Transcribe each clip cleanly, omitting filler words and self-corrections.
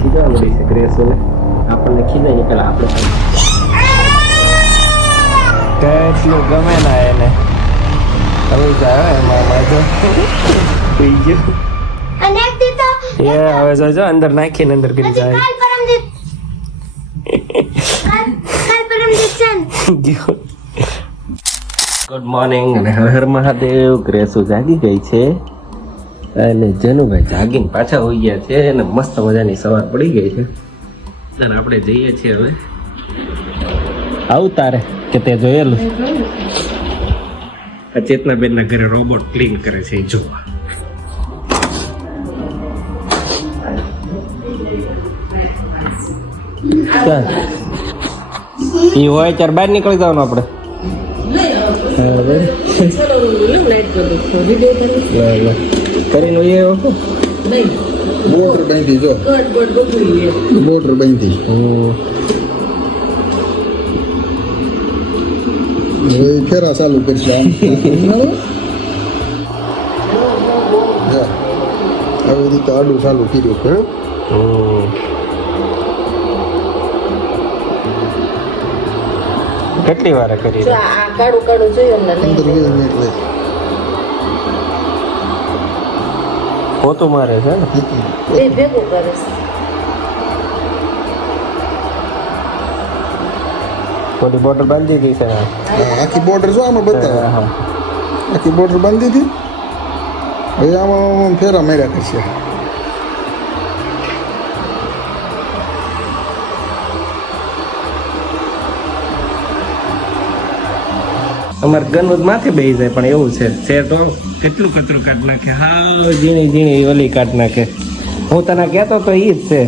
ખીજા મળી છે ગ્રેસોને આપણને ખીજાય ને પેલા આપણે કેટલું ગમે ના એને હવે જાય એમાં માજો પી ગયો અને એક દીતો એ હવે જો અંદર નાખીને અંદર કરી જાય કાલ પરમદીત છે ગુડ મોર્નિંગ અને હર હર મહાદેવ. ગ્રેસુ જાગી ગઈ છે અને જનુભાઈ જાગીને પાછા હોઈ ગયા છે અને મસ્ત મજાની સવાર પડી ગઈ છે અને આપણે જઈએ છીએ હવે આવતારે કે તે જોયેલું આ ચેતનાબેન ના ઘરે રોબોટ ક્લીન કરે છે એ જોવા. ઈ હોય ચાર બહાર નીકળી જવાનું આપણે. કરીને મોટર બાંધી જો મોટર બાંધી ફેરા ચાલુ કરશે આવી રીતે આડું ચાલુ કર્યું કેટલી વાર કરી કાળું કાળું જોયું 15-20 મિનિટ લે પોતું મારે છે ને ભેગું કરે મોટી બોટલ બાંધી ગઈ છે આખી બોર્ડર જો આમાં બતાવે આખી બોર્ડર બાંધી હતી હવે આમાં ફેરા માર્યા કરશે. અમારે ગનવત માથે બેસી જાય પણ એવું છે શેર તો કેટલું કચરું કાઢ નાખે હાવ ઝીણી ઝીણી ઓલી કાઢ નાખે. હું તને કહેતો તો ઈ જ છે.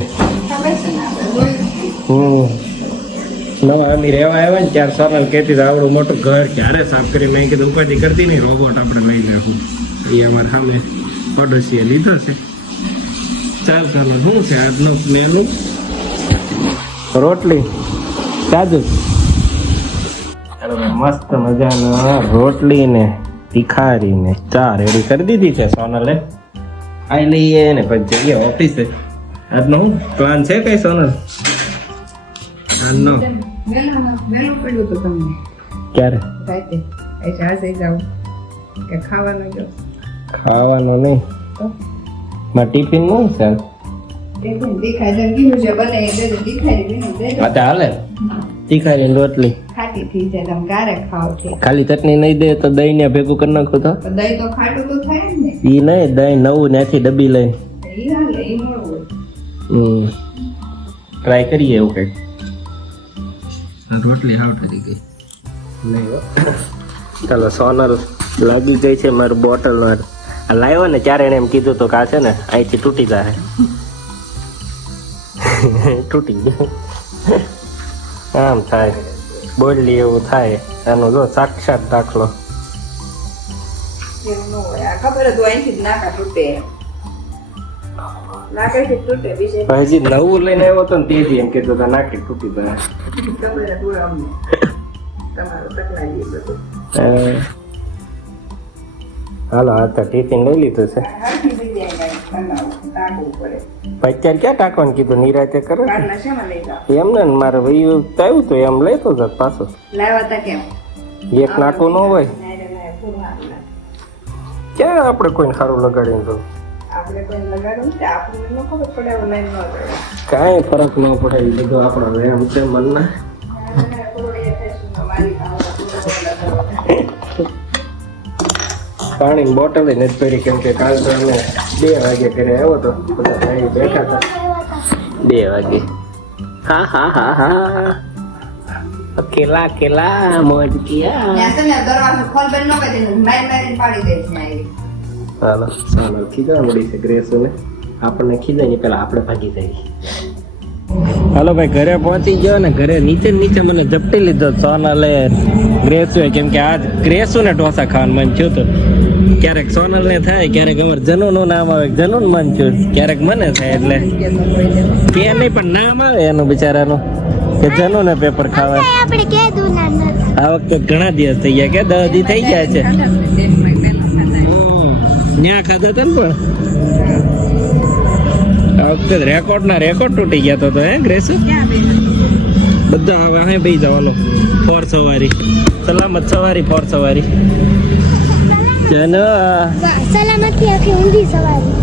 નવા અમી રહેવા આવ્યા ને ત્યારે સોનલ કહેતી આવડું મોટું ઘર ક્યારે સાફ કરી મેં કીધું ઉપાધિ કરતી નહીં રોબોટ આપણે લઈ નાખું. એ અમારે સામે પડોશીએ લીધો છે. ચાલ સોનલ શું છે આજનું મેનુ? રોટલી તાજું મસ્ત મજાના રોટલી ને તીખારી ને ચા રેડી કરી દીધી છે સોનલે. આઈ લઈએ ને પછી જઈએ ઓફિસે. આજનો શું પ્લાન છે કઈ સોનલ? આજનો વેલું પડ્યું તો તમને ક્યારે રાતે આજે જાવ કે ખાવાનું જો ખાવાનો નહીં માં ટિફિન નું છે દેખાય ગયું છે બને દેખાય હા તો હાલે તીખારી ને રોટલી ખાટી થઈ જાય તમે ગારે ખાવ છે ખાલી ચટણી નહીં દે તો દહીં ને ભેગું કરી નાખું તો દહીં તો ખાટું તો થાય ને ઈ નહીં દહીં નવું ત્યાંથી ડબ્બી લઈને એ હાલે એ મળવું ટ્રાય કરીએ એવું કંઈક. રોટલી હાવ ઠરી ગઈ નહીં. ચાલો સોનલ લાગી ગઈ છે મારું બોટલ લાવ્યો ને ત્યારે એને એમ કીધું તો કે આ છે ને અહીંથી તૂટી જાય. તૂટી ગયું આમ થાય બોલી એવું થાય. એનો જો સાક્ષાત દાખલો. એવું ન હોય આ ખબર હતું અહીંથી જ નાકા તૂટે નાકેથી તૂટે બીજે હજી નવું લઈને આવ્યો તો ને તેથી એમ કીધું કે નાખી તૂટી જાય. ખબર હતું અમને તમારું તકલાઈ બધું હાલો હા તો ટિફિન લઈ લીધું છે. હાથી થઈ જાય બનાવું ટાંકવું પડે અત્યારે ક્યાં ટાંકવાનું કીધું નિરાતે કરે કારના શેમાં લઈ જાવ એમ ને મારે ભાઈ આવ્યું તો એમ લેતો જ પાછો. લાવ્યા હતા કેમ એક નાટું ન હોય પૂરું હાથ લાગે. ક્યાં આપણે કોઈને સારું લગાડીને તો આપણે કોઈ લગાડવું છે આપણને ન ખબર પડે એવું લઈને ન લગાડે કાંઈ ફરક ન પડે. એ બધું આપણો એમ છે મનના. પાણીની બોટલ નથી ભરી કેમ કે કાલ તો અમે 2 વાગે ઘરે આવ્યો તો બધા ભાઈ બેઠા હતા 2 વાગે. હા હા હા હા અકેલા અકેલા મોજ કિયા. ત્યાં છે ને દરવાજો ખોલ બંધ ન કરી દે મારીને પાડી દે છે મારી. ચાલો ચાલો ખીજા મળી છે ગ્રેસોને આપણને ખીજાય ને પેલા આપણે ભાગી જઈએ. હાલો ભાઈ ઘરે પહોંચી ગયો ને ઘરે નીચે મને ઝપટી લીધો સોનલે ગ્રેસુ કેમ કે આજ ગ્રેસુ ને ઢોસા ખાવાનું મન થયું હતું. ક્યારેક સોનલ ને થાય ક્યારેક અમારે જનુ નું નામ આવે જનુ મન થયું ક્યારેક મને થાય એટલે કે નહીં પણ નામ આવે એનું બિચારાનું કે જનુ ને પેપર ખાવા. આપણે કીધું ના આ વખતે ઘણા દિવસ થઈ ગયા કે 10 દી થઈ ગયા છે. ન્યા ખાધા હતા ને પણ આ વખતે રેકોર્ડ તૂટી ગયા તો હે ગ્રેસ બધા હવે હે ભાઈ જવાલો ફોર સવારી સલામત સવારી ફોર સવારી ચલો સલામતી આખી ઊંધી સવારી.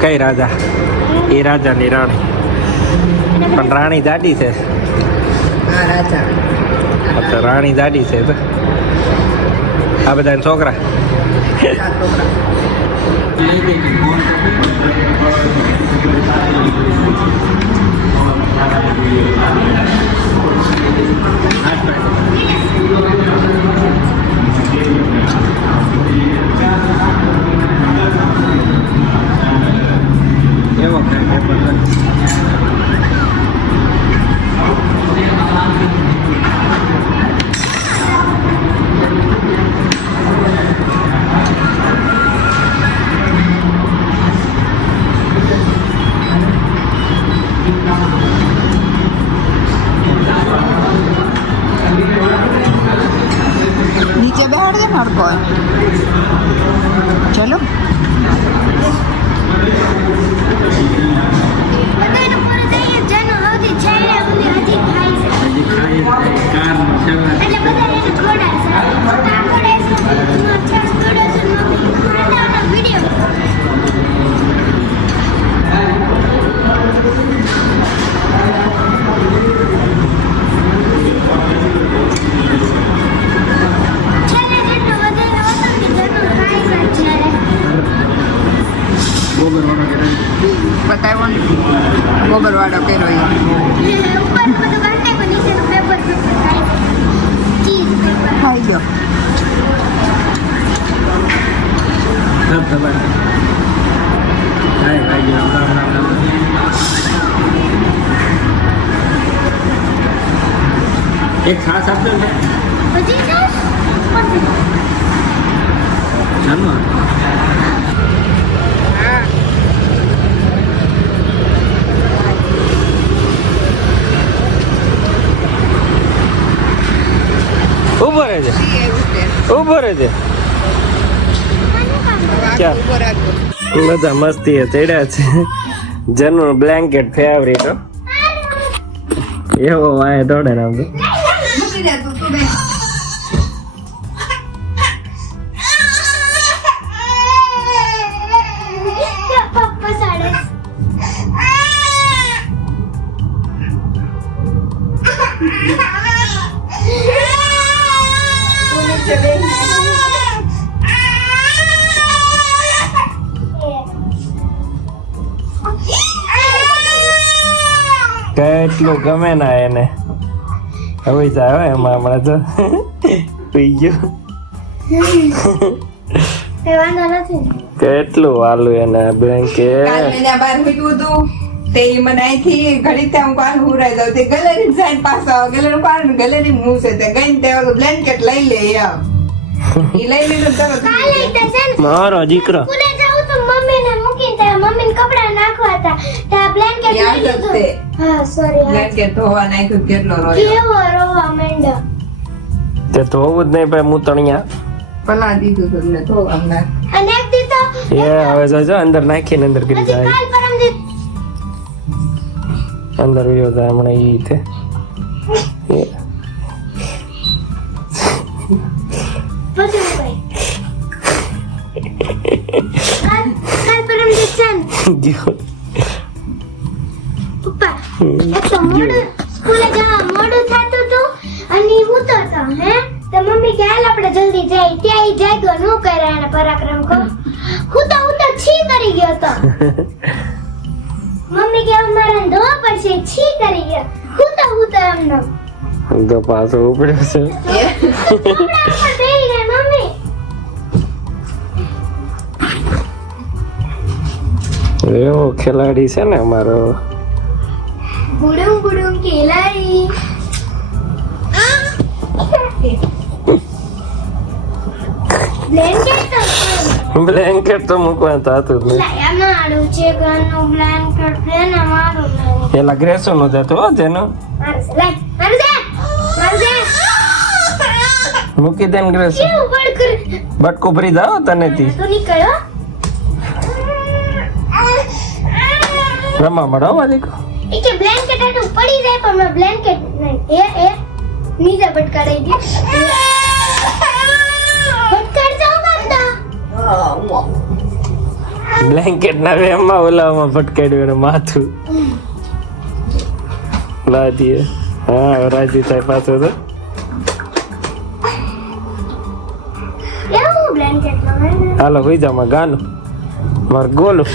કઈ રાજા એ રાજા ની રાણી પણ રાણી જાડી છે આ રાજા તો રાણી જાડી છે તો આ બધા છોકરા આ છોકરા એવો કાંઈ પેપર છે. નીચે બેહાડ દે મારકો ચલો બધાને પૂરું થઈ ગયું. જેનું સૌથી છેલ્લે સુધી હજી ખાય છે. હજી ખાઈ કાર એટલે બધા એને ખવડાવે છે. આ ખવડાવે છે. હું છાશ ખવડાવું છું. મમ્મી ખવડાવવાનો વિડીયો. છેલ્લે જેટલું વધારે હતું કે જેનું ખાય છે અત્યારે. બતાવો ને ગોબર વાળો કર્યો ઉપર બધું કાઢે પણ નીચેનું પેપર ખાય છે. Cheese paper. ખાઈ ગયો એક ખાસ આપજો ને હજી છાશ? ચાલો ઉભો રહે છે ઉભો રહે છે ક્યાં બધા મસ્તી ચડ્યા છે જનનું બ્લેન્કેટ ફેવરેટ એવો વાય દોડે ને આમ તો મૂકી દે તું બે પપ્પા સાડે. કેટલું ગમે ના એને હવે જાય એમાં હમણાં તો પી ગયો એ વાંધો નથી. કેટલું વાલું એને કાલ બ્લેન્કેટ મેં બહાર મૂક્યું હતું તે ઈ મને અહીંથી ઘડી ત્યાં હું કાલ હુરાઈ દઉં તે ગેલેરી જઈને પાછો આવે ગેલેરી પાડ ગેલેરી મૂવ છે તે ગઈને તે ઓલું બ્લેન્કેટ લઈ લે યાર ઈ લઈ લીધું તરત કાલે તે છે ને મારો દીકરો સ્કૂલે જાઉં તો મમ્મીને મૂકીને ત્યાં મમ્મીને કપડાં નાખવા હતા ત્યાં બ્લેન્કેટ લઈ યાદ જ લીધું. તે. હા સોરી. બ્લેન્કેટ ધોવા નાખ્યું કેટલો રોયો કેવો રોવા માંડ્યો. તે ધોવું જ નહીં ભાઈ મૂતણિયા પલા દીધું તું ને ધોવા ના અને એક દી તો એ હવે જો અંદર નાખીને અંદર કરી હજી જાય કાલ પરમ દી અંદર વયો જાય હમણાં ઈ તે બધું ભાઈ કાલ પરમ દી છે ને ગયો. પપ્પા એક તો મોડું સ્કૂલે જવા મોડું થતું હતું અને હું તો હે તો મમ્મી કે હાલ આપણે જલ્દી જાય ત્યાં ઈ જાગ્યો નું કરે એને પરાક્રમ કો હું તો છી કરી ગયો તો મમ્મી કે અમારે ધોવા પડશે છી કરી ગયો હું તો એમનો તો પાછો ઉપડ્યો છે કપડા ઉપર બેહી ગઈ મમ્મી એવો ખેલાડી છે ને અમારો ગુડુમ ગુડુમ ખેલાડી બ્લેન્કેટ તો મૂકવા તો હતું જ મારું છે ઘરનું બ્લેન્કેટ છે ને મારું blanket. પેલા ગ્રેસો નો જતો હો જેનો મારું છે લાય મારું છે મૂકી દે ને ગ્રેસો કેવું બળ કર બટકું ભરી દાવ તને થી તો નીકળો રમવા મળો માલિક એ કે બ્લેન્કેટ આટલું પડી જાય પણ મેં બ્લેન્કેટ નહીં એ નીચે ભટકાડી દે ભટકાડ જાવ કાંતા બ્લેન્કેટ ના વેમમાં ઓલામાં ફટકાડ્યું એને માથું લાદીએ હા રાજી થાય પાછો તો એવું બ્લેન્કેટ માં હાલો હોઈ જા માં ગાનું માર ગોલું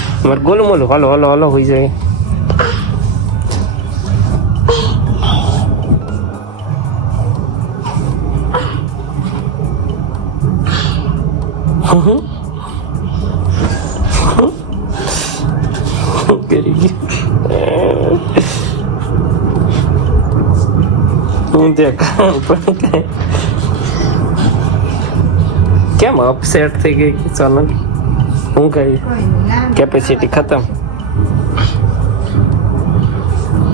મોલું હાલો હાલો હાલો હોઈ જાય કરી ગયું હું ત્યાં કામ પણ કઈ કેમ અપસેટ થઈ ગઈ સોનલ હું કઈ કેપેસિટી ખતમ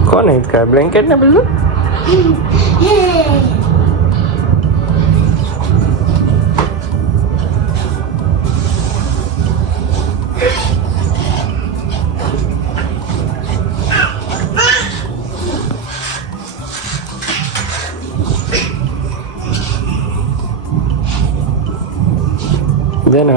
કોને હિતકાર બ્લેન્કેટ ને બધું Then